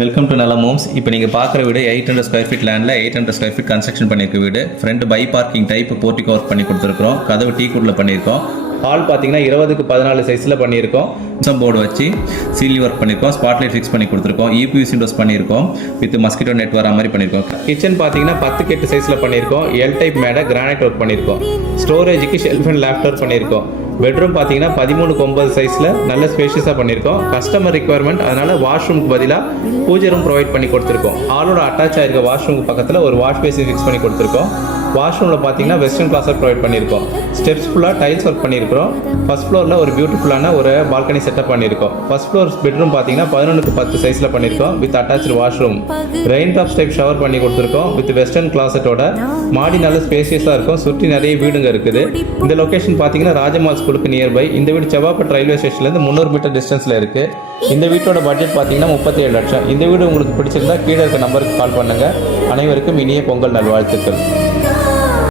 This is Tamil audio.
வெல்கம் டு நலம் ஹோம்ஸ். இப்போ நீங்கள் பார்க்குற வீடு 800 ஸ்கொயர் ஃபீட் லேண்டில் 800 ஸ்கொயர் ஃபீட் கன்ஸ்ட்ரக்ஷன் பண்ணியிருக்க வீடு. Front by parking type portico work பண்ணி கொடுத்துருக்கோம். கதவு டீக்குடில் பண்ணியிருக்கோம். ஹால் பார்த்தீங்கன்னா 20x14 சைஸில் பண்ணியிருக்கோம். போர்டு வச்சு சீலிங் ஒர்க் பண்ணியிருக்கோம். ஸ்பாட்லைட் ஃபிக்ஸ் பண்ணி கொடுத்துருக்கோம். யூபிஎஸ் விண்டோஸ் பண்ணியிருக்கோம். வித் மஸ்கிட்டோ நெட் வர மாதிரி பண்ணியிருக்கோம். கிச்சன் பார்த்தீங்கன்னா 10x8 சைஸில் பண்ணியிருக்கோம். எல் டைப் மேடை கிரானைட் ஒர்க் பண்ணியிருக்கோம். ஸ்டோரேஜுக்கு ஷெல்ஃப் அண்ட் லேப்டாப் பண்ணியிருக்கோம். பெட்ரூம் பார்த்தீங்கன்னா 13x9 சைஸில் நல்ல ஸ்பேஷியஸாக பண்ணியிருக்கோம். கஸ்டமர் ரிக்குவயர்மெண்ட் அதனால் வாஷ்ரூமுக்கு பதிலாக பூஜை ரூம் ப்ரொவைட் பண்ணி கொடுத்துருக்கோம். ஹாலோட அட்டாச் ஆகிருக்க வாஷ்ரூமுக்கு பக்கத்தில் ஒரு வாஷ் பேசின் ஃபிக்ஸ் பண்ணி கொடுத்துருக்கோம். வாஷ்ரூமில் பார்த்தீங்கன்னா வெஸ்டர்ன் கிளாஸர் ப்ரொவைட் பண்ணியிருக்கோம். ஸ்டெப்ஸ் ஃபுல்லாக டைல்ஸ் ஒர்க் பண்ணியிருக்கிறோம். ஃபர்ஸ்ட் ஃப்ளோரில் ஒரு பியூட்டிஃபுல்லான ஒரு பால்கனி செட்டப் பண்ணியிருக்கோம். ஃபர்ஸ்ட் ஃப்ளோர் பெட்ரூம் பார்த்தீங்கன்னா 11x10 சைஸில் பண்ணியிருக்கோம். With attach washroom. Rain top type shower பண்ணி கொடுத்துருக்கோம். வித் வெஸ்டர்ன் கிளாஸட்டோட மாடி நல்ல ஸ்பேசியஸாக இருக்கும். சுற்றி நிறைய வீடுங்க இருக்குது. இந்த லொக்கேஷன் பார்த்தீங்கன்னா ராஜமால் ஸ்கூலுக்கு நியர்பை. இந்த வீடு செவ்வாப்பட்டு ரயில்வே ஸ்டேஷன்லேருந்து 300 மீட்டர் டிஸ்டன்ஸில் இருக்குது. இந்த வீட்டோட பட்ஜெட் பார்த்தீங்கன்னா 37 லட்சம். இந்த வீடு உங்களுக்கு பிடிச்சிருந்தா கீழே இருக்க நம்பருக்கு கால் பண்ணுங்கள். அனைவருக்கும் இனிய பொங்கல் நல்வாழ்த்துக்கள்.